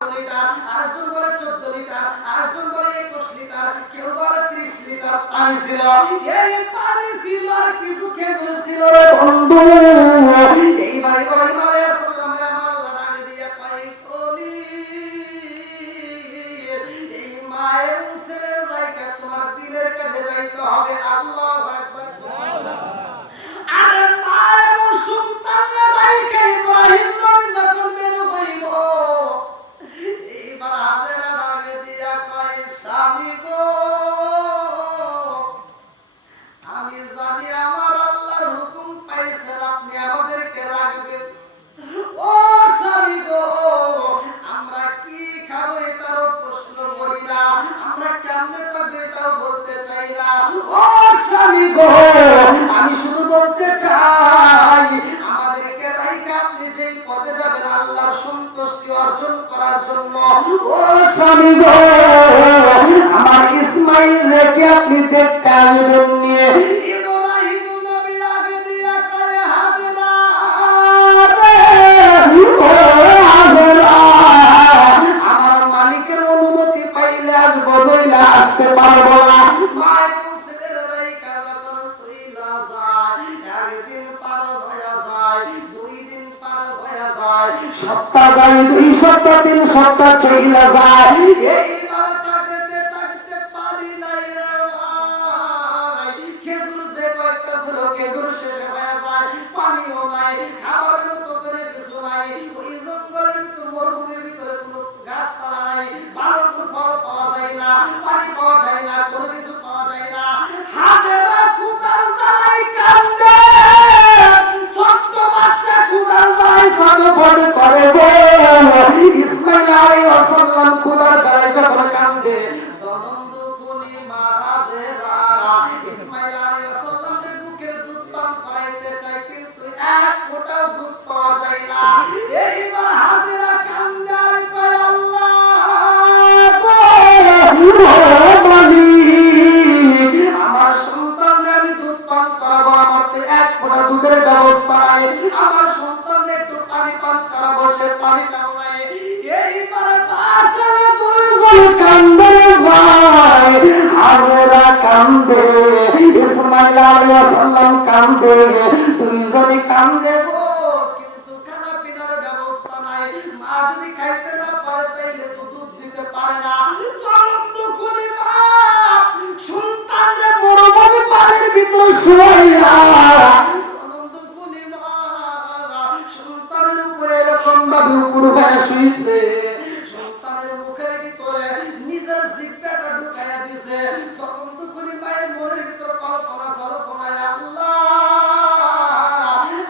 Litre, আরেকজন বলে 14 litre, আরেকজন বলে 21 লিটার, কেউ বলে 30 লিটার পানি ছিল। এই পানি ছিল আর কিছু খেজুর ছিল রে বন্ধু। এই ভাই ইব্রাহিম আলাইহিস সালামের আমার আল্লাহ ডাকে দিয়ে কয় কলি এই মায়ের ছেলের রাইকা তোমার দিনের কাজে যাইতে হবে। আল্লাহু আকবার। আরে মা এবং সন্তানের রাইকা ইব্রাহিম নবী যখন বের হইব এইবার হাজেরা ডাকে দিয়া কয় স্বামী গো আমি জানি আমার আল্লাহর হুকুম পাইছেন আপনি আমাদেরকে রাখবেন। ও স্বামী গো আমরা কি খাবো এটারও প্রশ্ন করি না, আমরা কেমনে থাকবো এটাও বলতে চাই না। ও স্বামী গো আমি শুধু বলতে চাই আমাদেরকে রাইখা আপনি যেই পথে যাবেন আল্লাহর সন্তুষ্টি অর্জন করার জন্য, ও স্বামী গো আমার ইসমাইল রেখে আপনি দেখতে আসবেন নিয়ে। ইব্রাহিম নবীর আগে দিয়া কয় হাজেরা ও হাজেরা আমার মালিকের অনুমতি পাইলে আসবো নইলে আসতে পারবো না। মায়ের ছেলের রাইখা যখন সইলা যায় একদিন পার হয়ে যায়, 2 দিন পার হয়ে যায়, সপ্তাহ যায়, 2 সপ্তাহ 3 সপ্তাহ চইলা যায়। এইবার তাকাতে তাকাতে পারি নাই রে ভাই, খেজুর যে কয়েকটা ছিল খেজুর শেষ হয়ে যায়, পানিও নাই, খাবারের মতো করে কিছু নাই। ওই জঙ্গলের ভিতর মরুভূমির ভিতরে কোনো গাছপালা নাই, ভালো কোনো ফল পাওয়া যায় না, পানি পাওয়া যায় না, কোনো কিছু পাওয়া যায় না। হাজেরা ক্ষুধার জ্বালায় কান্দে, ছোট্ট বাচ্চা ক্ষুধার জ্বালায় ছটফট করে গো। ইসমাইল আলাইহিস সালাম ক্ষুধার জ্বালায় যখন কান্দে জনম দুকুনি মা হাজেরা ইসমাইল আলাইহিস সালামের বুকের দুধ পান করাইতে চায় কিন্তু এক ফোঁটা দুধ পাওয়া যায় না। এইবার হাজেরা কান্দে আর কয় আল্লাহ আমার সন্তানকে আমি দুধ পান করাবো, আমার তো এক ফোঁটা দুধের ব্যবস্থা নাই, আমার সন্তানকে একটু পানি পান করাবো, সে পানি পান নাই। এইবার পাশে দুইজন কান্দে ভাই, হাজেরা কান্দে, ইসমাইল আলাইহিস সালাম কান্দে, দুইজনই কান্দে গো। কিন্তু খানা পিনার ব্যবস্থা নাই, মা যদি খাইতে না পারে তাইলে তো দুধ দিতে পারে না। সন্তুকুলি মা সন্তানকে মরুভূমি পানির ভিতর শুয়াইয়া সন্তুকুলি মা সন্তানের উপরে এরকম ভাবে উপর হয়ে শুইছে, সন্তানের মুখের ভিতরে নিজের জিহ্বাটা ঢুকাইয়া দিছে। সন্তুকুলি মায়ের মনের ভিতরে কল্পনা সল্পনায় আল্লাহ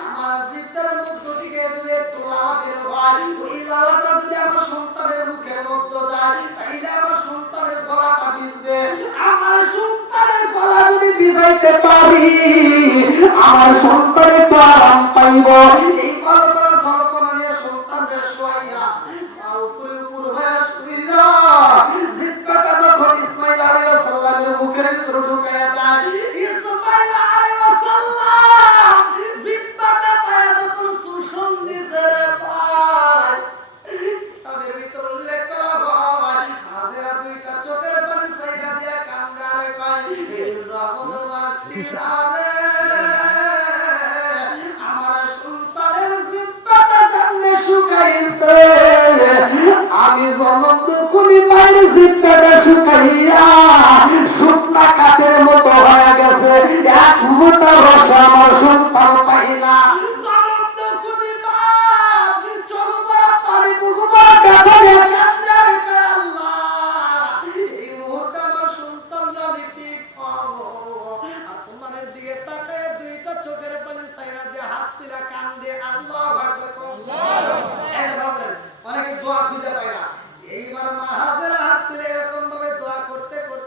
আমার জিহ্বার মধ্য থেকে যদি একটু লালা বের হয়, ওই লালাটা যদি আমার সন্তানের মুখের মধ্যে যায় তাইলে আমার সন্তানের গলাটা ভিজবে, আমার সন্তানের গলা যদি ভিজাইতে পারি আমার সন্তানের তো আরাম পাইব। এই কল্পনা সল্পনা নিয়ে সন্তানদের শোয়াইয়া মা উপরে উপর হয়ে শুইলা জিহ্বাটা যখন ইসমাইল আলাইহিস সালামের মুখের ভিতরে ঢুকাইয়া যায়, ইসমাইল আলাইহিস সালাম জিহ্বাটা পায়া যখন সুষম দিছে রে ভাই, তাদের ভিতর উল্লেখ করা হয় হাজেরা দুইটা চোখের পানি ছাইরা দিয়া কান্দে আর কয় এই জগৎবাসীরা রে আমার সন্তানের জিহ্বাটা জানলে শুকাইছে, আমি জনমদুকুলি মায়ের জিহ্বাটা শুকাইয়া শুকনা কাঠের মতো হয়ে গেছে, এক ফোঁটা রস আমার সন্তান পাই না। জনমদুকুলি মা চোখ ভরা পানি মুখ ভরা কাঁদা দিয়ে কান্দে আর কয় আল্লাহ এই মুহূর্তে আমার সন্তানরা আমি কি পাবো। আসমানের দিকে তাকায় দুইটা চোখের পানি ছাইরা দিয়ে হাত তুলে কান্দে আল্লাহু আকবার। অনেকে দোয়া খুঁজে পায় না। এইবার মা হাজেরা হাত তুলে এরকম ভাবে দোয়া করতে করতে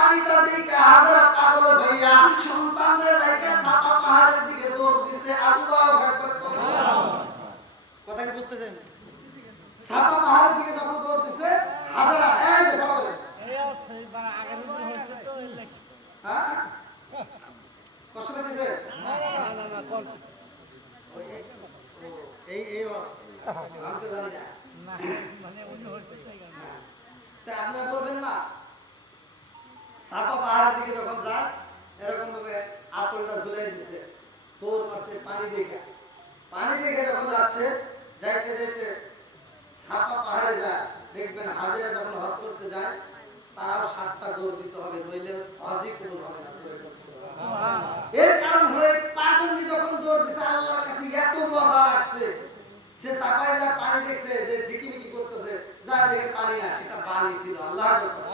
পানিটা দেখে হাজারা পাগল ভাইয়া সন্তানদের রেখে সাফা পাহাড়ের দিকে দৌড় দিছে। আল্লাহু আকবার। কথা কি বুঝতেছেন? সাফা পাহাড়ের দিকে যখন দৌড় দিছে হাজারা এই যে বলে হ্যাঁ কষ্ট পেয়েছে না কোন এই আমি তো জানি না মানে অন্য হচ্ছে তা আপনারা বলবেন না সাফা পাহাড়ের দিকে যখন যায় এরকম ভাবে আসলটা ঝুলাই দিছে দৌড় মারছে পানি দেখে যখন যাচ্ছে যাইতে যাইতে সাফা পাহাড়ে যায় দেখবেন হাজিরা যখন হজ করতে যায় তারাও 7টা দৌড় দিতে হবে নইলে হজই কবুল হবে না। এর কারণ হলো পাগলনি যখন দৌড় দিছে আল্লাহর কাছে এত মজা লাগছে সে সাফায় যা পানি দেখছে যে ঝিকিমিকি করতেছে যা দেখে পানি না সেটা বালি ছিল। আল্লাহু আকবার।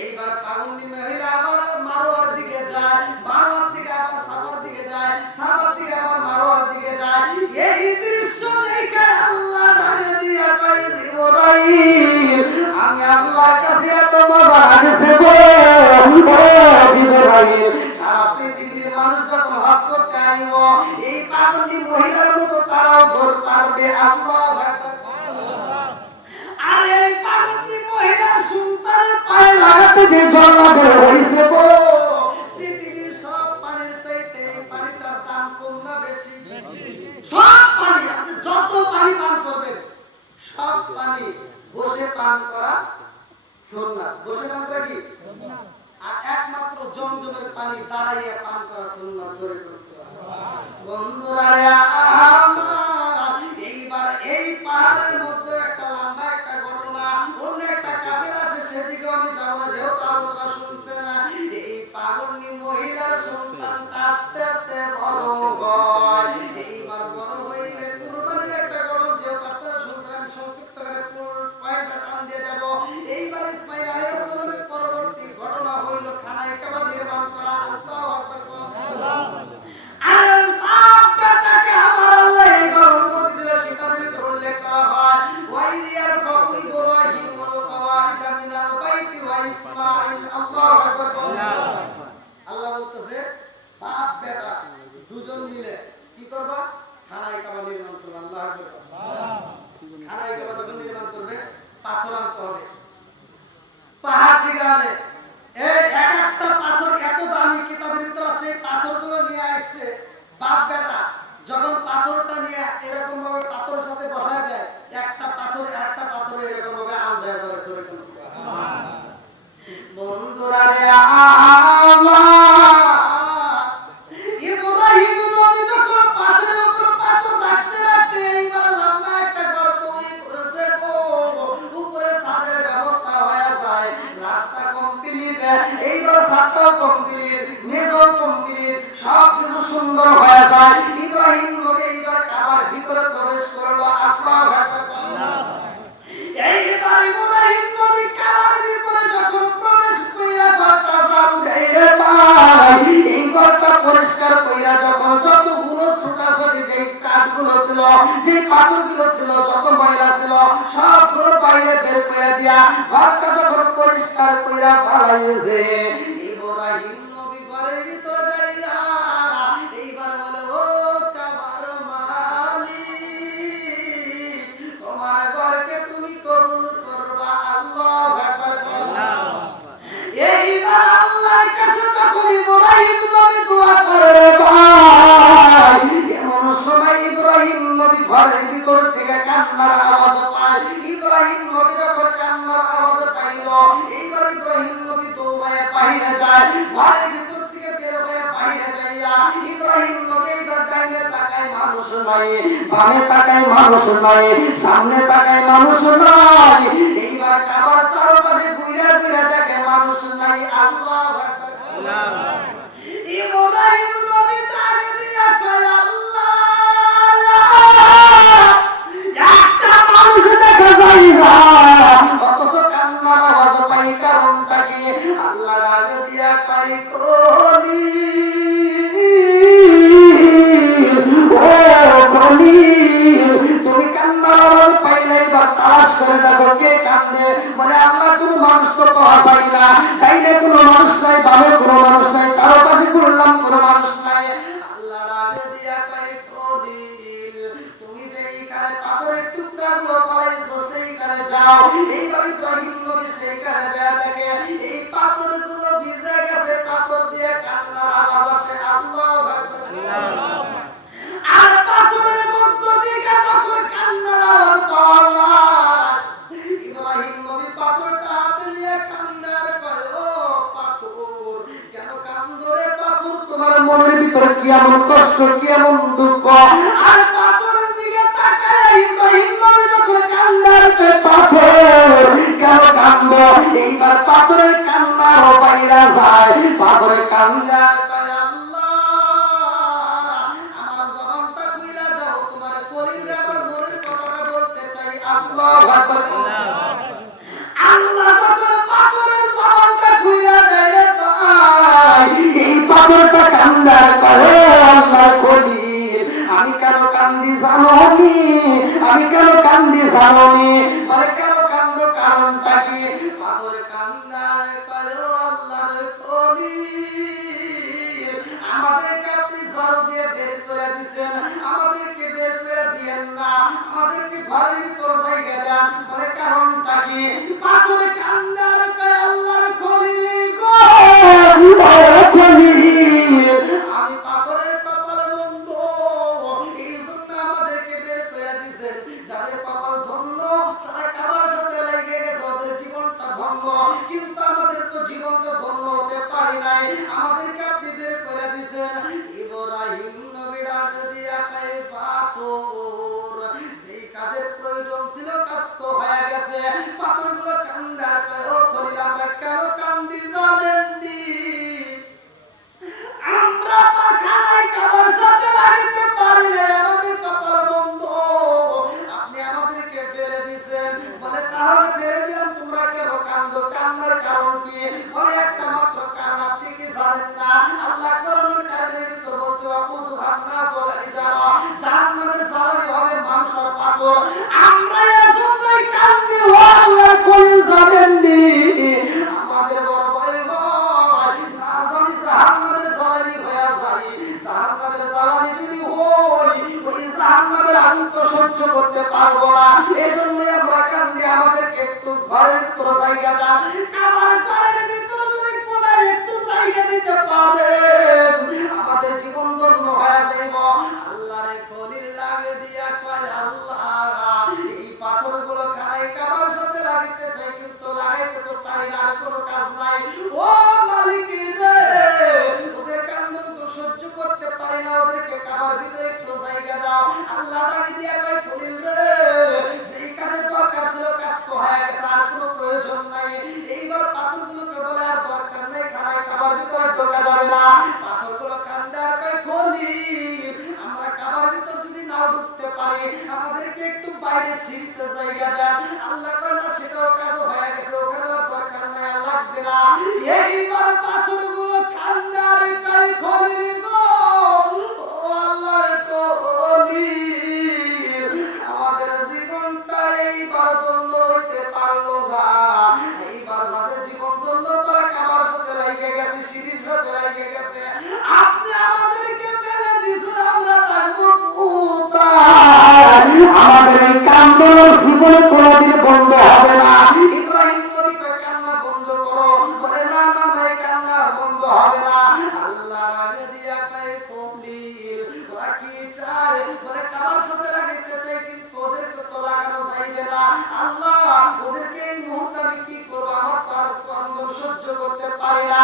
এইবার পাগলনি মহিলা আবার মারোয়ার দিকে যায় মারোয়ার থেকে আবার সাফার দিকে যায় সাফার থেকে আবার মারোয়ার দিকে যায়। এই দৃশ্য দেখে আল্লাহ ডাকে দিয়া কয় ইব্রাহিম আমি আল্লাহর কাছে এত মজা লাগছে গো ইব্রাহিম সারা পৃথিবীর মানুষ যখন হজ করতে আইব এই পাগলনি মহিলার মতো তারাও দৌড় পারবে। আল্লাহু আকবার। আরে এই পাগলনি মহিলা সন্তানের পায়ে লাগাতে যে ঝর্ণা বের হইছে গো পৃথিবীর সব পানির চাইতে পানিটার দাম কম না বেশি? সব পানি আপনি যত পানি পান করবেন সব পানি বসে পান করা সুন্নাত। বসে পান করা কি সুন্নাত? আর একমাত্র জমজমের পানি দাঁড়াইয়া পান করা সুন্নাত। জোরে বলুন সুবহানাল্লাহ। বন্ধুরা আমার এইবার এই পাহাড়ের মধ্যে একটা লম্বা একটা ঘটনা অন্য একটা কাফেলা আসে সেদিকে আমি যাব না যেহেতু আলোচনা শুনছে না। এই পাগলনি মহিলার সন্তানটা আস্তে আস্তে বড় হয়। এইবার বড় হইলে কুরবানির একটা ঘটনা যেহেতু আপনারা শুনছেন আমি সংক্ষিপ্ত করে পয়েন্টটা টান দিয়ে যাব। এইবার ইসমাঈল আলাইহিস সালামের পরবর্তী ঘটনা হইল খানায় কাবা নির্মাণ করা। আল্লাহু আকবার। আর বাপ বেটাকে আমার আল্লাহ এই গর্ভবতীদের কিতাবের ভিতর উল্লেখ করা হয় ওয়াইদিয়ার ফাকু ইব্রাহিম ওয়াল কওয়াইদা মিনাল বাইতি ওয়া ইসমাঈল। আল্লাহু আকবার। আল্লাহ বলতেছে বাপ বেটা দুজন মিলে কি করবা? খানায় কাবা নির্মাণ করবা। আল্লাহু আকবার। খানায় কাবা যখন নির্মাণ করবে পাথর আনতে হবে পাহাড় থেকে আনে। এই এক একটা পাথর এত দামি কিতাবের ভিতর আছে এই পাথরগুলো নিয়ে আসছে বাপ বেটা যখন পাথরটা নিয়ে এরকম ভাবে পাথরের সাথে বসায় দেয় একটা পাথর একটা পাথরে এরকম ভাবে আনজায় ধরে সরে কোন সুবহানাল্লাহ। বন্ধুরা রে আমার ইব্রাহিম নবী যখন পাথরের উপর পাথর রাখতে রাখতে এইবার লম্বা একটা ঘর তৈরি করেছে গো উপরে ছাদের ব্যবস্থা হয়ে যায় রাস্তা কমপ্লিট এইবার ছাদটাও কমপ্লিট মেঝেও কমপ্লিট সব কিছু সুন্দর হয়ে যায়। ইব্রাহিম নবী এইবার কাবার ভিতরে প্রবেশ করলো। আল্লাহু আকবার। এইবার ইব্রাহিম নবী কাবার ভিতরে যখন প্রবেশ কইরা ঘরটা ঝাড়ু দেয় রে ভাই এই ঘরটা পরিষ্কার কইরা যখন যতগুলো ছোটাছুটি যেই কাঠগুলো ছিল যে পাথরগুলো ছিল যত ময়লা ছিল সবগুলো বাইরে বের করে দিয়া ঘরটা যখন পরিষ্কার কইরা ফেলাইছে ইব্রাহিম নবী ঘরের ভিতরে যাইয়া এইবার বলে ও কাবার মালিক তোমার ঘরকে তুমি কবুল করবা। আল্লাহু আকবার। এইবার আল্লাহর কাছে যখন ইব্রাহিম নবী দোয়া করে ভাই এমন সময় ইব্রাহিম নবী ঘরের ভিতর থেকে কান্নার আওয়াজ পায়। ইব্রাহিম নবী যখন কান্নার আওয়াজ পাইল এইবার ইব্রাহিম নবী দৌড়ায় বাইরে যায় ঘরের ভিতর থেকে বের হয়ে বাইরে যাইয়া ইব্রাহিম নবী এইবার ডাইনে তাকায় মানুষ নাই বামে তাকায় মানুষ নাই সামনে তাকায় মানুষ নাই এইবার কাবার চারপাশে ঘুরে ঘুরে দেখে মানুষ নাই। আল্লাহু আকবার। ইব্রাহিম নবী ডাক দিয়া কয় আল্লাহ একটা মানুষ দেখা যায় না অথচ কান্নার আওয়াজ পাই কারণটা কি? আল্লাহ ডাক দিয়া কয় কলি ও কলি তুমি কান্নার আওয়াজ পাইলে বা তালাশ করে দেখো কে কান্দে। মানে আল্লাহ কোনো মানুষ তো পাওয়া যায় না তাইলে এমন কষ্ট, কি এমন দুঃখ। আর পাথরের দিকে তাকায় ইব্রাহিম নবী যখন কান্দার পাথর কেন কান্দ, এইবার পাথরের কান্নার বাইরা যায়, পাথরের কান্না আমি কেন কান্দি জানি, আমি কেন কান্দি জানি, কেন কান্দ কারণটা কি? পাথর কান্দার আল্লাহর খলিল, আমাদেরকে আপনি ঝাড়ু দিয়ে বের করে দিচ্ছেন, আমাদেরকে বের করে দিয়েন না, আমাদেরকে ঘরের ভিতর জায়গা দেন। বলে কারণটা কি? পাথর কান্দার আল্লাহর খলিল গো, আমি পাথরের কপাল বন্ধ, এই জন্য আমাদেরকে বের করে দিয়েছেন। যাদের কপাল ধন্য তারা কাবার সাথে লেগে গেছে, ওদের জীবনটা ধন্য, কিন্তু আমাদের তো জীবনটা ধন্য হতে পারি নাই, আমাদেরকে আপনি বের করে দিয়েছেন। ইব্রাহিম নবী ডাক দিয়া কয় পাথর, সেই কাজের প্রয়োজন ছিল কাজ তো হয়ে গেছে, পাথরগুলো কান্দার কয় ও খলিল আমরা কেন কান্দি জানেননি? আমরা পাখানায় কাবার সাথে লাগতে পারি না, আমাদের কপাল বন্ধ, আপনি আমাদেরকে ফেলে দিয়েছেন। বলে তাহলে ফেলে দিলাম, তোমরা কেন কান্দো? কান্নার কারণ কি? বলে একটা মাত্র কারণ, আপনি কি জানেন না? আল্লাহ কোরআনুল কারীমের ভিতর বলছে ওয়াকুদু আন-নাস ওয়াল হিজারা, জাহান্নামের জ্বালানি হবে মানুষ আর পাথর। আমরা এজন্যই কান্দি, ও আল্লাহর খলিল জানেননি? আমাদের বড় ভয় হয়, না জানি জাহান্নামের জ্বালানি হয়ে যায়, জাহান্নামের জ্বালানি যদি হই, ওই জাহান্নামের আগুন তো সহ্য করতে পারবো না, এজন্যই আমরা কান্দি। আমাদেরকে একটু ঘরের ভিতর জায়গা দেন, কাবার ঘরের ভিতর যদি কোনায় একটু জায়গা দিতে পারেন, আমাদের জীবন ধন্য হয়ে যাইব। আল্লাহর খলিল লাগে দিয়া কয় আল্লাহ, এই পাথরগুলো খানায় কাবার সাথে লাগাইতে চাই, কিন্তু লাগাইতে তো পারি না, আর কোনো কাজ নাই। ও মালিক রে, ওদের কান্দন তো সহ্য করতে পারি না, ওদেরকে কাবার ভিতরে একটু জায়গা দাও। আল্লাহ ডাক দিয়া কয় খলিল রে, যেই কাজের দরকার ছিল কাজ তো হয়ে গেছে, আর কোনো প্রয়োজন নাই। এইবার পাথরগুলোকে বলে আর দরকার নাই, খানায় কাবার ভিতরে ঢোকা যাবে না। পাথরগুলো কান্দে আর কয় খলিল, আমরা কাবার ভিতর যদি নাও ঢুকতে পারি, আমাদেরকে একটু বাইরে সিঁড়িতে জায়গা দেন। আল্লাহ কয় না, সেটাও কাজ হয়ে গেছে, ওখানে দরকার নাই, আর লাগবে না। এইবার পাথরগুলো কান্দে আর কয় খলিল গো, ও আল্লাহর খলিল, আমাদের জীবনটা এইবার ধন্য হইতে পারলো না। এইবার যাদের জীবন ধন্য, তারা কাবার সাথে লাগে গেছে, সিঁড়ির সাথে লাগে গেছে, আপনি আমাদেরকে ফেলে দিয়েছেন, আমরা থাকবো কোথায়? আমাদের এই কান্দন জীবনে কোনোদিন বন্ধ হবে না। ইব্রাহিম নবী কয় কান্না বন্ধ করো, বলে না না না, এই কান্না বন্ধ হবে না। আল্লাহ ডাকে দিয়া কয় খলিল, ওরা কি চায়? বলে কাবার সাথে লাগাইতে চাই, কিন্তু ওদেরকে তো লাগানো যাইবে না। আল্লাহ, ওদেরকে এই মুহূর্তে আমি কি করবো? আমার তার কান্দন সহ্য করতে পারি না।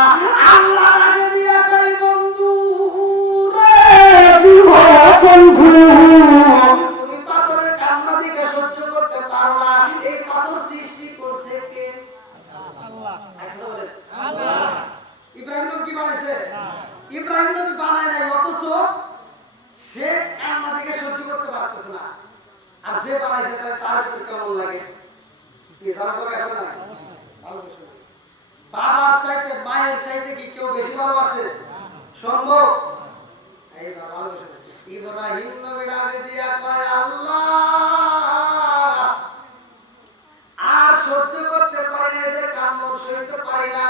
আল্লাহ ডাকে দিয়া কয় বন্ধু রে, ও বন্ধু, তুমি পাথরের কান্না দিকে সহ্য করতে পারো না, এই পাথর সৃষ্টি করছে কে? আল্লাহ। আল্লাহ। ইব্রাহিম নবী কি বানাইছে? ইব্রাহিম নবী বানায় নাই, অথচ সে কান্না দিকে সহ্য করতে পারতেছে না। আর যে বানাইছে তার ভিতর কেমন লাগে? কি ভালো লাগে না? ভালোবাসে। বাবার চাইতে মায়ের চাইতে কি কেউ বেশি ভালোবাসে? সম্ভব? এইবার ভালোবাসে। ইব্রাহিম নবী ডাকে দিয়া কয় আল্লাহ, আর সহ্য করতে পারি না, এদের কান্না সইতে পারি না।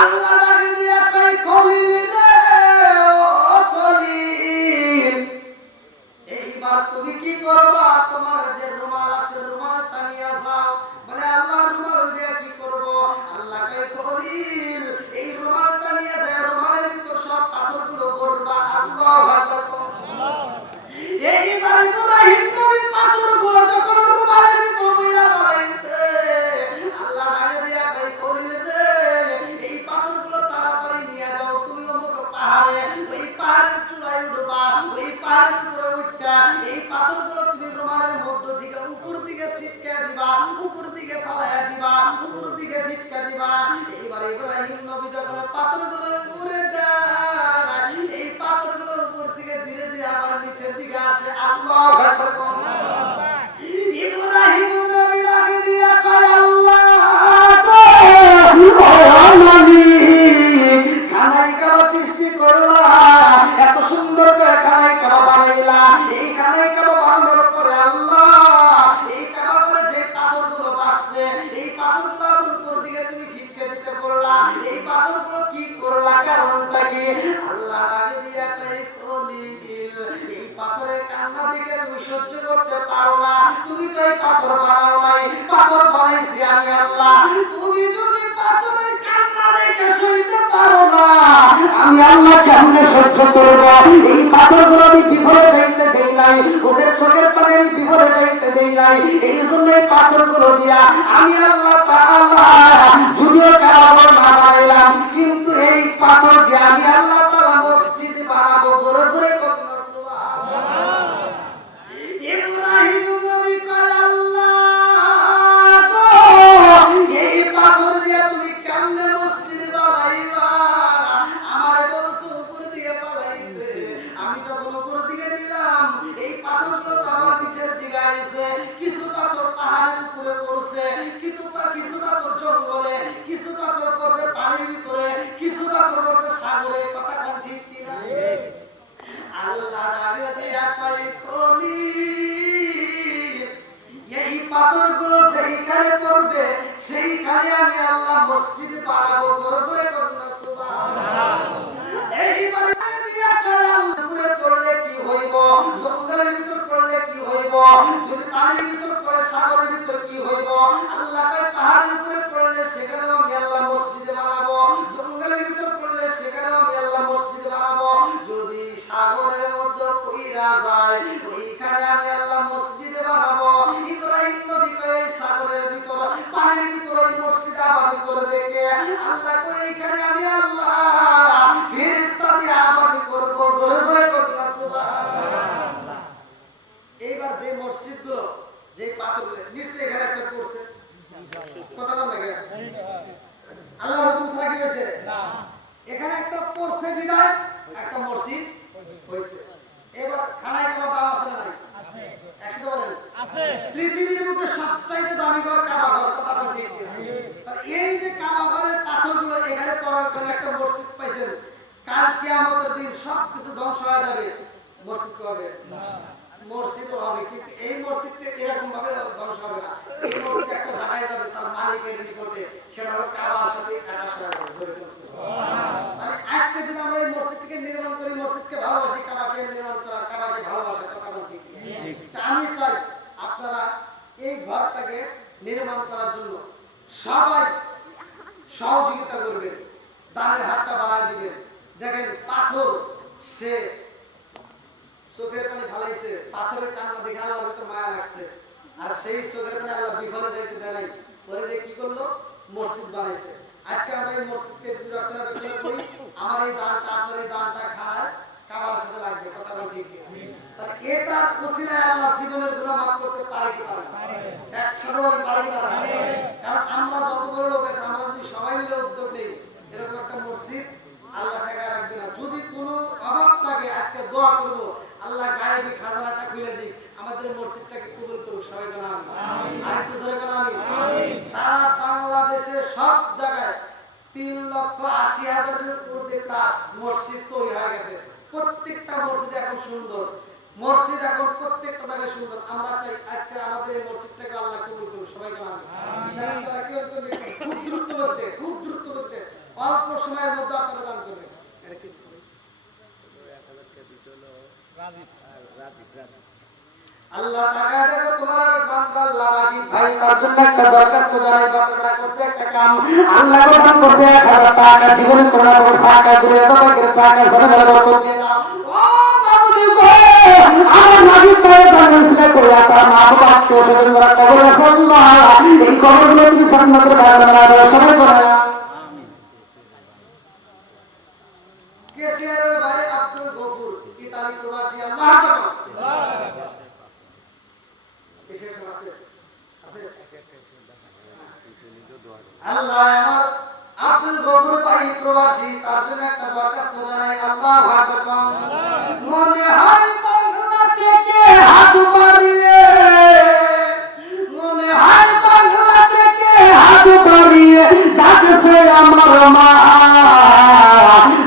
আল্লাহ ডাকে দিয়া কয় খলিল রে, ও খলিল, এইবার তুমি কি করবা? তোমার যে রুমাল আছে, রুমালটা নিয়ে যাও। বলে আল্লাহ, রুমাল দিয়ে কি করব? আল্লাহ কয় খলিল, এই রুমালটা নিয়ে যায়, রুমালের ভিতর সব পাথরগুলো ভরবা। আল্লাহু আকবার। এইবার ইব্রাহিম নবী পাথরগুলো যখন রুমালের ভিতর বইরা বানাইছে, আল্লাহ ডাকে দিয়া কয় খলিল রে, ইব্রাহিম নবী যখন পাথরগুলো উপরে দেয়, এই পাথরগুলোর উপর থেকে ধীরে ধীরে আবার নিচের দিকে আসে। আল্লাহু আকবার। ইব্রাহিম নবী ডাকে দিয়া কয়, আল্লাহ খানাই কাবা সৃষ্টি করলা, এত সুন্দর করে খানাই কাবা বানাইলা, এই খানাই কাবা বানানোর পরে আল্লাহ এই কাবা করে যে পাথরগুলো বাসছে, এই পাথরগুলোর উপর দিকে তুমি ফিটকে দিতে বললা, এই পাথরগুলো কি করলা, কারণটা কি? আল্লাহ ডাকে দিয়া কয়, কলিগিল, এই পাথরের কান্না দেখে তুমি সহ্য করতে পারো না, তুমি তো এই পাথর বানাও নাই, পাথর বানাইছি আমি আল্লাহ। তুমি যদি পাথরের কান্না দেখে সইতে পারো না, আমি আল্লাহ কেমনে সহ্য করব? এই পাথরগুলো আমি বিফলে যাইতে দেই নাই, ওদের চোখের পানি আমি বিফলে যাইতে দেই নাই, এই জন্য এই পাথরগুলো দিয়া আমি আল্লাহ তাআলা যদিও কাবা না বানাইলাম, কিন্তু এই পাথর দিয়ে আমি আল্লাহ তাআলা মসজিদ বানাবো। জোরে জোরে বলুন সুবহানাল্লাহ। ইব্রাহিম নবী কয়, আল্লাহ এই পাথর দিয়ে তুমি কেমনে মসজিদ বানাইবা? আমারে বলছো উপর দিকে পালাইতে, আমি যখন উপর দিকে দিলাম এই পাথরগুলো আমার নিচের দিকে আইছে, কিছু পাথর পাহাড়ের উপরে পড়ছে, কিছু পাথর জঙ্গলে, কিছু পাথর পড়ছে পানির ভিতরে, কিছু পাথর পড়ছে সাগরে। কথা কোন ঠিক কিনা? আল্লাহ ডাকে দিয়া কয়, কলিগ, এই পাথরগুলো যেইখানে পড়বে সেইখানে আমি আল্লাহ মসজিদ বানাবো। জোরে জোরে বলুন না সুবহানাল্লাহ। এইবারে দিয়া কয়, আল্লাহরে পড়লে কি হইব, জঙ্গলের ভিতর পড়লে কি হইব, যদি পানির ভিতর পড়ে সাগরের ভিতর কি হইব? আল্লাহ কয়, পাহাড়ের উপরে পড়লে সেখানেও আমি আল্লাহ মসজিদ বানাবো, জঙ্গলের ভিতর পড়লে সেখানেও আমি আল্লাহ মসজিদ বানাবো, যদি সাগরের মধ্যে কইরা যায় ওইখানে আমি আল্লাহ মসজিদ বানাবো। ইব্রাহিম নবী কয়, সাগরের ভিতর পানির ভিতর ওই মসজিদ আবাদ করবে কে? আল্লাহ কয়, এইখানে আমি আল্লাহ ফেরেশতা দিয়ে আবাদ করব। জোরে জোরে বলুন না সুবহানাল্লাহ। এইবার যে মসজিদগুলো, যে পাথরগুলো নিশ্চয়ই এখানে একটা পড়ছে, কথা বল না কেন? আল্লাহর হুকুম ছাড়া কি হয়েছে? না, এখানে একটা পড়ছে বিদায় একটা মসজিদ হয়েছে। এবার খানায় কাবার দাম আছে না নাই? আছে। একসাথে বলেন আছে। পৃথিবীর বুকে সবচাইতে দামি ঘর কাবা ঘর। কথা বল ঠিক কিনা? তাহলে এই যে কাবা ঘরের পাথরগুলো এখানে পড়ার জন্য একটা মসজিদ পাইছেন, কাল কিয়ামতের দিন সবকিছু ধ্বংস হয়ে যাবে, মসজিদ হবে না, মসজিদও হবে, কিন্তু এই মসজিদটা এরকম ভাবে ধ্বংস হবে না। এই মসজিদ একটা জায়গায় যাবে তার মালিকের নিকটে, সেটা হলো কাবার সাথে আকাশ হয়ে যাবে। জোরে বলুন সুবহানাল্লাহ। আজকে যদি আমরা এই মসজিদকে নির্মাণ করি, মসজিদকে ভালোবাসি, কাবাকে নির্মাণ করা, কাবাকে ভালোবাসা, কথা বলতে তা আমি চাই আপনারা এই ঘরটাকে নির্মাণ করার জন্য সবাই সহযোগিতা করবেন, দানের হাতটা বাড়ায় দিবেন। দেখেন পাথর, সে চোখের পানি ঢালাইছে, পাথরের কান্না দেখে আল্লাহর ভিতর মায়া লাগছে, আর সেই চোখের পানি আল্লাহ বিফলে যাইতে দেয় নাই, পরে দিয়ে কি করলো? মসজিদ বানাইছে। আজকে আমরা এই মসজিদকে রক্ষণাবেক্ষণ করি, আমার এই দানটা, আপনার এই দানটা খায় কাবার সাথে লাগবে। কথা বল ঠিক কিনা? তাহলে এটার ওসিলায় আল্লাহ জীবনের গুনাহ মাফ করতে পারে কি পারে না? একসাথে বলেন পারে কি পারে না? কারণ আমরা যত বড় লোক আছে, আমরা যদি সবাই মিলে উদ্যোগ নেই, এরকম একটা মসজিদ আল্লাহ ঠেকায় রাখবে না। যদি কোনো অভাব থাকে, আজকে দোয়া করবো আল্লাহ গায়েবী খাজানাটা খুলে দিক, আমাদের মসজিদটাকে কবুল করুক। সবাই বলেন আমিন। আরেকটু জোরে বলেন আমিন। সারা বাংলাদেশে সব জায়গায় 3,80,000-এর উপরে প্লাস মসজিদ তৈরি হয়ে গেছে। প্রত্যেকটা মসজিদ এখন সুন্দর, মসজিদ এখন প্রত্যেকটা জায়গায় সুন্দর। আমরা চাই আজকে আমাদের এই মসজিদটাকে আল্লাহ কবুল করুক। সবাই বলেন আমিন। আপনারা কি করবেন? খুব দ্রুত করতে অল্প সময়ের মধ্যে আপনারা দান করবেন। এটা কি আল্লাহ তাআলা দেখো তোমার বান্দা আল্লাহ রাজীব ভাই তার জন্য একটা দরখাস্ত জানাই, বাবাটা করতে একটা কাম আল্লাহ প্রদান করতে 1000 টাকা জীবনে করোনা করে টাকা করে দাও, করে টাকা ধরে ধরে বরকত দিয়ে দাও। ও মাবুদি গো, আমার নবী করে দান করে তার মা বাবাকে ওদের দ্বারা কবর রাখল্লাহ, এই কবরগুলো তুমি জান্নাতের বাগান বানাও। সবাই বলেন আমিন। কেশিয়ারের ভাই আব্দুল গফুর ইতালি প্রবাসী, আল্লাহ আকবার। আল্লাহ আমার আব্দুল গফুর ভাই প্রবাসী, তার জন্য একটা দরখাস্ত জানাই। আল্লাহু আকবার। মনে হয় বাংলা থেকে হাত বাড়িয়ে, মনে হয় বাংলা থেকে হাত বাড়িয়ে ডাকছে আমার মা।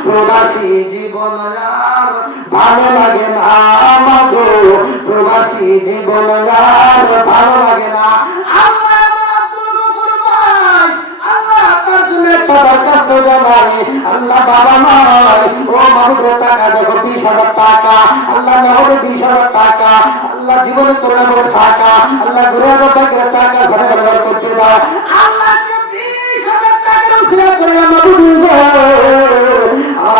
প্রবাসী জীবন আর ভালো লাগে না মাগো, প্রবাসী জীবন আর ভালো লাগে না। আল্লাহ আব্দুল গফুর ভাই, আল্লাহ তার জন্য একটা দরখাস্ত জানাই। আল্লাহ বাবা নয়, ও মানুষের টাকা দেখো 20,000 টাকা, আল্লাহ নহলে 20,000 টাকা, আল্লাহ জীবনে তোরা করে টাকা, আল্লাহ ঘুরে টাকা টাকা ঘরে ব্যবহার করতে দাও। আল্লাহকে 20,000 টাকার উসিলা করে আমার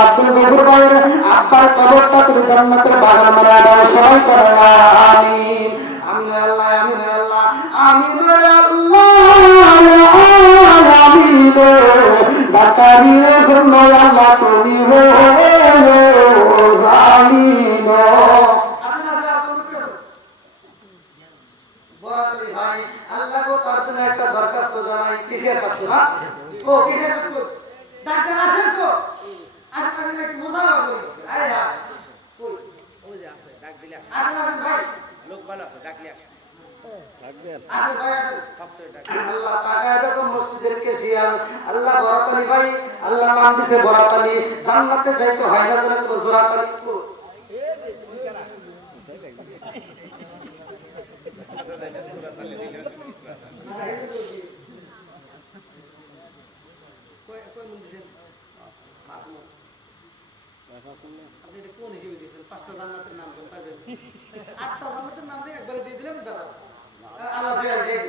আব্দুল গফুর ভাইয়ের আব্বার কবরটা তুমি জান্নাতের বাগান বানায় দাও। সবাই করে আমিন। আমিন আল্লাহ, আমিন আল্লাহ, আমিন আল্লাহ, আমিন। ডাকারির জন্য আল্লাহ তুমি হো জামিন। বরাতলি ভাই, আল্লাহ গো তার জন্য একটা দরখাস্ত জানাই। কিসের কাছে না ও কিসের কাছে ডাক্তার আসেন তো, আসেন একটু মুসাফা করি। আয় যা কই ওই যে আছে, ডাক দিলে আসেন। আসেন ভাই, লোক ভালো আছে, ডাকলে আসেন। আসেন ভাই, আসেন। আল্লাহ তাকায় দেখো মসজিদের কেশিয়ার, আল্লাহ বরাতলি ভাই, আল্লাহ নাম দিতে বরাতলি, জান্নাতে যাইতে হয় না বলে তো জোরাতলি কো আপনি এটা কোন হিসেবে দিয়েছেন? 5টা জান্নাতের নাম কোন পাবেন? 8টা জান্নাতের নাম দিয়ে একবারে দিয়ে দিলেন দাদা। আল্লাহ ছেড়ে দিয়ে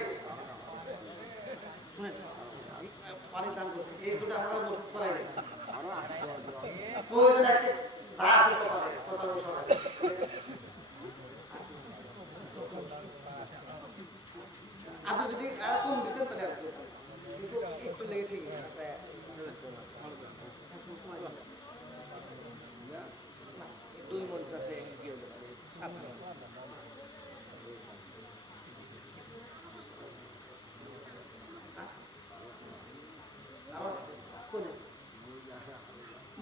পানি দান করছে, এই ছোট আমরা মসজিদ করাই নাই। প্রয়োজন আজকে যা আছে কথা সবাই আপনি যদি আর কম দিতেন তাহলে কিন্তু একটু লেগে ঠিক আছে। দুই মঞ্চ আছে কি হলো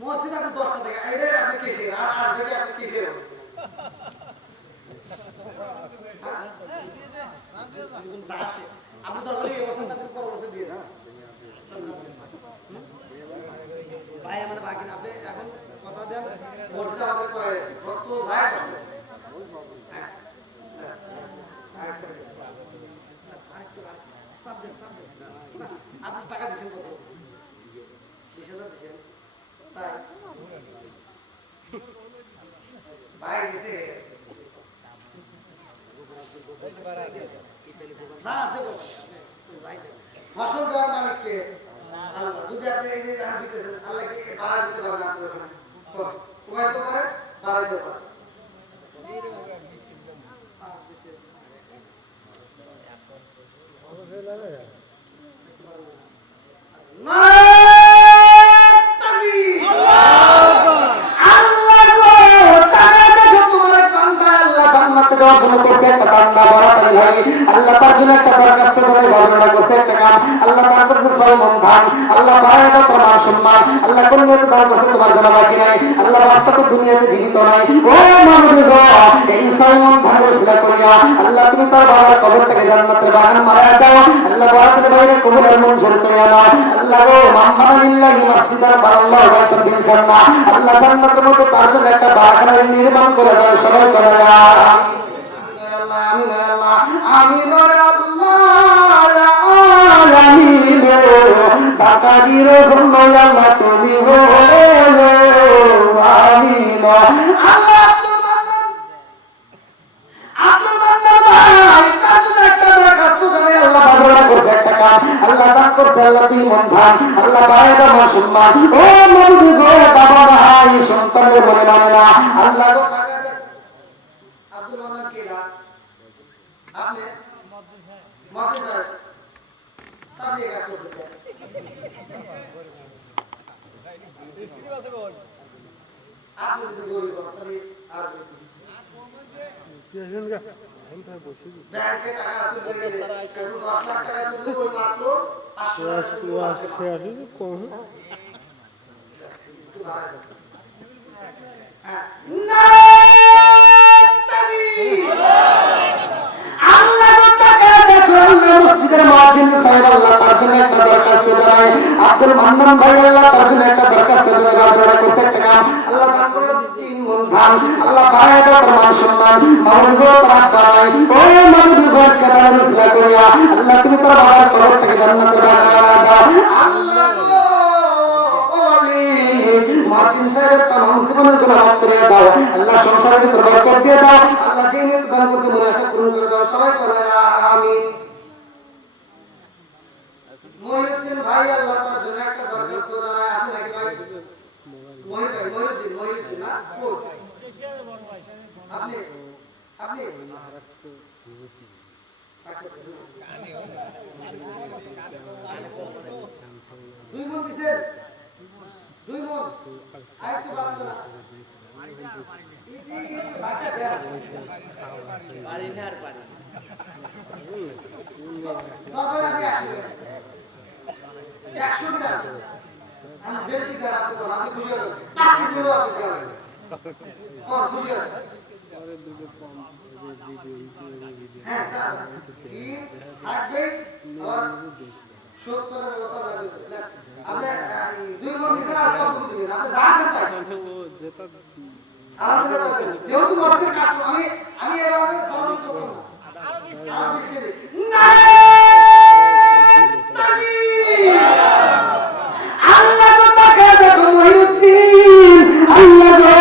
মসজিদ আপনি 10টা থেকে এটা আপনি কিসের আর থেকে আপনি কিসের আপনি দরকার এই বছরটা পর বছর দিয়ে না ভাই আমাদের বাকি আপনি এখন কথা দেন মসজিদ আমাদের করে কত যায় আপনি টাকা দিচ্ছেন কত? 20,000 দিচ্ছেন তাই ভাই দিছে ফসল দেওয়ার মালিককে আল্লাহ। যদি আপনি এই যে দিতেছেন আল্লাহকে বাড়া দিতে পারবেন, আপনি কমাইতে পারেন, বাড়াইতে পারেন। আল্লাহ তার জন্য একটা দরখাস্ত করে ঘটনা করছে একটা কাম। আল্লাহ তার করছে 6 মন ধান। আল্লাহ বাড়ায় দাও তোমার সম্মান। আল্লাহ কোন নিয়তে দান করছে তোমার জানা বাকি নাই। আল্লাহ বাস্তব দুনিয়াতে জীবিত নাই। ও মানুষ গো, এই 6 মন ধানের উসিলা করিয়া আল্লাহ তুমি তার বাবার কবর থেকে জান্নাতের বাগান মারা দাও। আল্লাহ বারাকাতুল বাইরে কবুলের মঞ্জুর করে নাও। আল্লাহ গো মাম্মানিল্লাহি মাসজিদার বারাল্লাহু বাইতুল বিল জান্নাহ। আল্লাহ জান্নাতের মধ্যে তার জন্য একটা বাগান নির্মাণ করে দাও। সবাই করে আমিন। আমিন আল্লাহ, আমিন আল্লাহ, আমিন। তাকাদির জন্য আল্লাহ তুমি হো আমিন। আল্লাহ আব্দুল মান্নান ভাই তার জন্য একটা দরখাস্ত জানাই। আল্লাহ বারবার করছে একটা কাম। আল্লাহ দান করছে আল্লাহ 2 মন ধান। আল্লাহ বাড়ায় দাও আমার সম্মান। ও নবী গো, বাবা ভাই সন্তানের বলে মানে না। আল্লাহ গো আব্দুল মান্নান কেডা? আপনি মহাদেশ সাহেব তার দিয়ে কাজ করছেন। আপনি যদি গরিব তাহলে আর ব্যাংকে টাকা তুলে 10 লাখ টাকা তুলে ওই মাত্র 800 টাকা আব্দুল মান্নান ভাই আল্লাহ তার জন্য একটা দরখাস্ত জানাই আপনারা করতে টাকা আল্লাহ দান করুন 3 মণ ধান আল্লাহ বাড়ায় দাও মান সম্মান মাওলানা গো তারা বাড়াই ও মানবী বয়স কাটা রসলা করিয়া আল্লাহ তুমি তোর বাবার কবরটাকে জান্নাতের বাগানে দাও আল্লাহ গো ও আলী মাজিদ সাহেব তামাম জীবনের গুনাহ মাফ করে দাও আল্লাহ সংসারের ভিতর বরকত দিয়ে দাও আল্লাহ দিনের দান করতে মুনাফা পূরণ করে দাও সবাই করে আমিন মহিউদ্দিন ভাই আল্লাহ তার জন্য একটা দরখাস্ত জানায় আছে নাকি ভাই মহিউদ্দিন না আপনি আপনি দুই মন দিছেন 2 মন আরেকটু বাড়ান না পারি না আর পারি তখন আমি 100 গ্রাম আমি জেডি গ্রাম আপনি খুশি হবেন 5 কিলো আপনি খাবেন খুশি হবেন আরে দুটো কম হ্যাঁ ঠিক থাকবে আর 70 এর ব্যবস্থা লাগবে আপনি 2 মন দিছেন আর কত দিবেন আপনি যা চান ও যেটা আমাদের যেহেতু মর্তের কাজ আমি এভাবে ফলো করব না আর বেশি না আল্লাহ তো তাকে দেখো মহিউদ্দিন আল্লাহ গো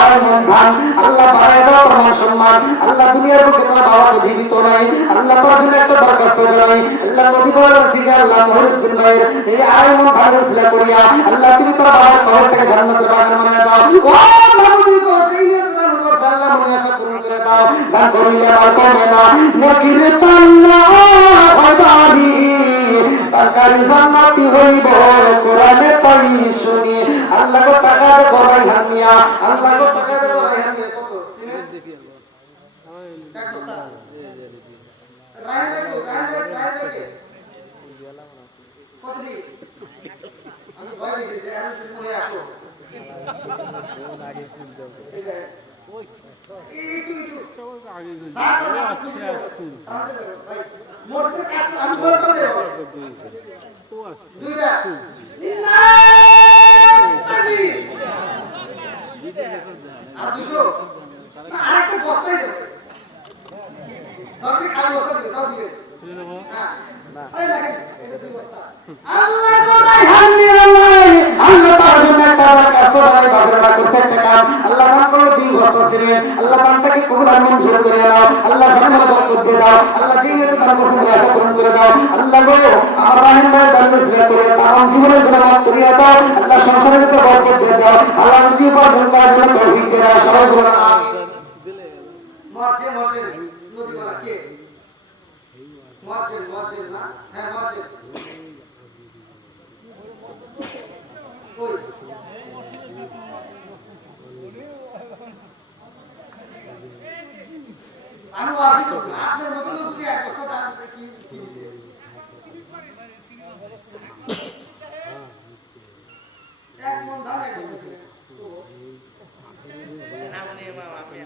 আর মন আল্লাহ বাড়ায় দাও তোমার সম্মান আল্লাহ দুনিয়ার বুকে তোমার বাবা জীবিত নাই আল্লাহ তোমার জন্য একটা দরখাস্ত জানাই আল্লাহ নবী বলার থেকে আল্লাহ মহিউদ্দিন ভাইয়ের এই আইমন ভাইয়ের সিলা করিয়া আল্লাহ তুমি তোমার বাবার কবরটাকে জান্নাতের বাগান বানায় দাও ও নবী গো সেই দান করতে আল্লাহ মনে আশা পূরণ করে দাও দান করিয়া আর কমে না নকির পান্না হবারি তাকারি জান্নাতি হইব কোরআনে পাই শুনি আল্লাহ গো টাকা দে বড়াই হামিয়া আল্লাহ গো টাকা দে বড়াই হামিয়া কত সিমেন্ট দেখি এক বস্তা রাইন দেখো কত দি আমি ভয় পেয়েছি যে আমি মনে আসো আগে ফুল দাও ওই একটু আগে যা আসছে ফুল ভাই মোরতে কাজ আমি বলতে দেব তো আসছে দুইটা না তাকবীর আর দুশো না আরেকটা বস্তাই দেব ধরতে খালি বস্তা দিবে তাও দিবে হ্যাঁ এই দেখেন এই দুই বস্তা আল্লাহ কোরাই হামনি আল্লাহ তার জন্য একটা কাজ করে বাগড়া করতে টাকা আল্লাহ নাম করো দুই বস্তা ছিলেন আল্লাহ তাকে কবুল আর মঞ্জুর করে দাও আল্লাহ জান্নাত বরকত দিয়ে দাও আল্লাহ জিনের তার মধ্যে আশা পূরণ করে দাও আল্লাহ গো আমার রহিম ভাই জান্নাত সিলা করে তাম জীবনের গুনাহ মাফ করে দাও আল্লাহ সংসারের ভিতর বরকত দিয়ে দাও আল্লাহ নবী পাকের করার জন্য তৌফিক দিয়ে দাও সবাই বলুন আমিন মুয়াজ্জিন হোসেন নবী বলা কে মুয়াজ্জিন না হ্যাঁ মুয়াজ্জিন কই আমি ওয়াজি করব আপনার মত লোক যদি এক বস্তা দান কি দিছে এক মন দান এক বস্তা না মনে ইমাম আপনি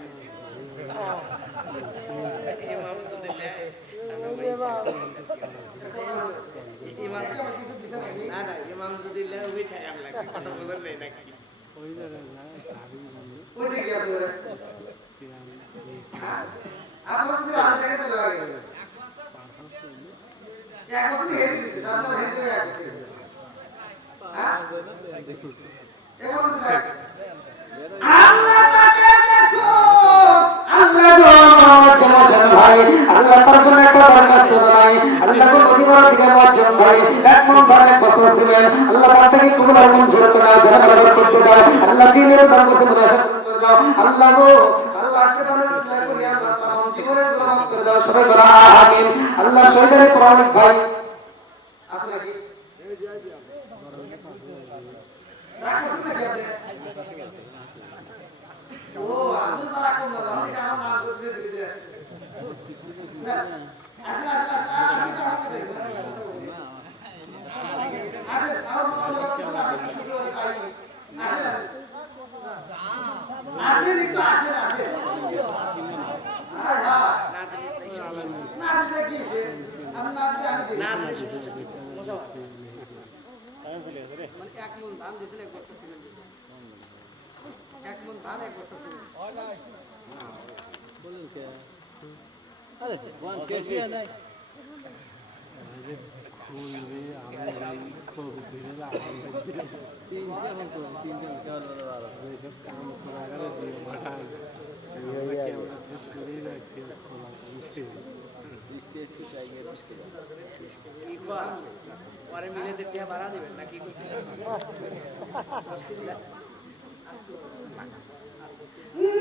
ইমাম তো দিলে ইমাম কিছু দিছে না না ইমাম যদি দিলে ওই ছাই আম লাগে কত বছর নেই নাকি ওই জায়গা না ওই যে কি আপনারা আপনারা যদি রাত থেকে চলে গেছে এক বছর হেরে দিতে তাহলে হেরে যাবে এক বছর হ্যাঁ এবার যদি আল্লাহ তাকে দেখো আল্লাহ গো তোমার ভাই আল্লাহ তার জন্য একটা দরখাস্ত জানাই আল্লাহ গো পরিবার থেকে মাজন ভাই এক মন ধরে বসে ছিলেন আল্লাহ তার থেকে কবুল আর মঞ্জুর করে দাও যারা বরকত করতে দাও আল্লাহ জিনের বরকত মুনাফা করে দাও আল্লাহ গো আল্লাহ আজকে তাদের ইসলাম করিয়া আল্লাহ তামাম জীবনের গুনাহ মাফ করে দাও সবাই বলা আমিন আল্লাহ শহীদের প্রমাণিক ভাই আছে নাকি এই জি জি আছে রাখছেন নাকি আপনি ও আমি সারা কোন না আমি জানা না করতে দিকে দিকে আসেন আমি তো হাতে দেব আসেন আমার মনে হলো কিছু না শুধু খাই আসেন মানে 1 মণ ধান দিছেন 1 বস্তা সিমেন্ট দিছেন 1 মণ ধান 1 বস্তা সিমেন্ট হয় নাই বলেন কে আরে কোন শেষ হয় নাই ফুলবে আমি স্কোপ দিলে লাগবে 3 জন 3 জন কাল বলা সব কাম করা করে দিয়ে মাথা ক্যামেরা সেট করে রাখছি খোলা মিস্টেক স্টেজ টু টাইগার কি কর পরে মিলে দিতে বাড়া দিবেন নাকি কিছু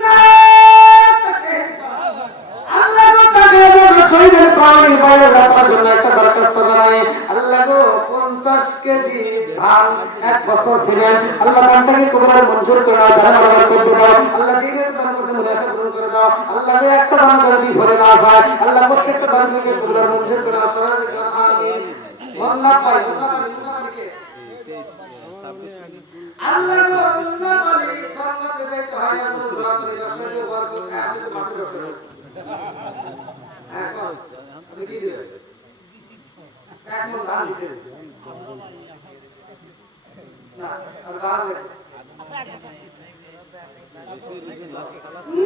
না আল্লাহ গো তাকে শহীদের প্রাণী বাইরে রাখার জন্য একটা দরখাস্ত জানাই আল্লাহ গো 50 কেজি ধান 1 বস্তা সিমেন্ট আল্লাহ ধানটাকে কবুল মঞ্জুর করে দাও জানা বরকত করে দাও আল্লাহ দিনের দান করতে মুনাফা পূরণ করে দাও আল্লাহ রে একটা দান করে ভরে না যায় আল্লাহ প্রত্যেকটা দানকে কবুল মঞ্জুর করে দাও আমিন মোল্লা ভাই মোল্লাকে আল্লাহ গো মোল্লা মালিক জান্নাতে যাইতে হয় না সুরা করে রাখলে বরকত আপনি মাত্র করে এখন আপনি কি দিবেন এক মণ ধান দিবেন না আর ধান দেন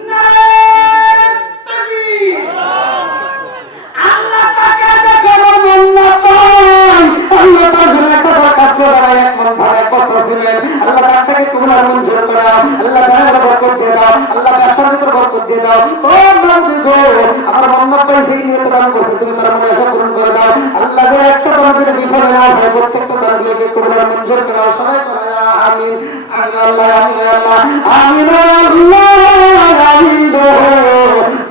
না আল্লাহ তাকে দেখো মোল্লা পাই আল্লাহ তাআলা একটা দরখাস্ত জানাই 1 মণ ধান 1 বস্তা সিমেন্ট আল্লাহ তাকে কবুল মঞ্জুর করে দাও আল্লাহ তাআলা বরকত দিয়ে দাও আল্লাহ ব্যবসার ভিতর বরকত দিয়ে দাও ও মালিক গো আমার মোল্লা পাই সেই নিয়ে দান করতে তুমি তার মুনাফা পূরণ করে দাও আল্লাহ গো একটা দান যদি বিফল না হয় প্রত্যেকটা দানকে কবুল মঞ্জুর করে দাও সবাই বলে আমিন আল্লাহ আমিন আল্লাহ আমিন গো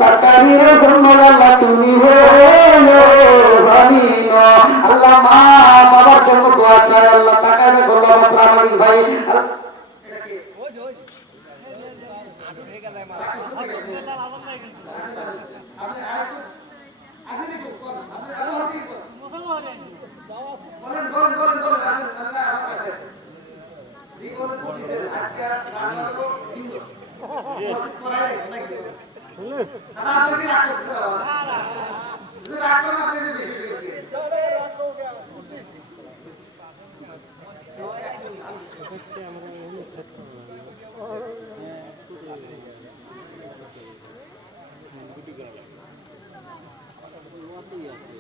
তাকারি রাসূল আল্লাহ তুমি হো আমিন আল্লাহ মা বাবার জন্য দোয়া চাই আল্লাহ তাকায় দেখো আমার প্রামাণিক ভাই এটা কি ওই ওই আটো রেখা যায় মা আপনি আসেন একটু কোন আপনি আপনি বলেন আসেন আল্লাহ আছে জীবনে তো দিছেন আজকে রান্না করব কিন্তু ওষুধ করাই নাকি আচ্ছা আপনি কি রাগ করতে না না যদি রাগ করেন আপনি বেশি দিবেন চলে রাগ हो गया खुशी আমরা এমনি সেট করব গুটি গেল ওয়াতি আছে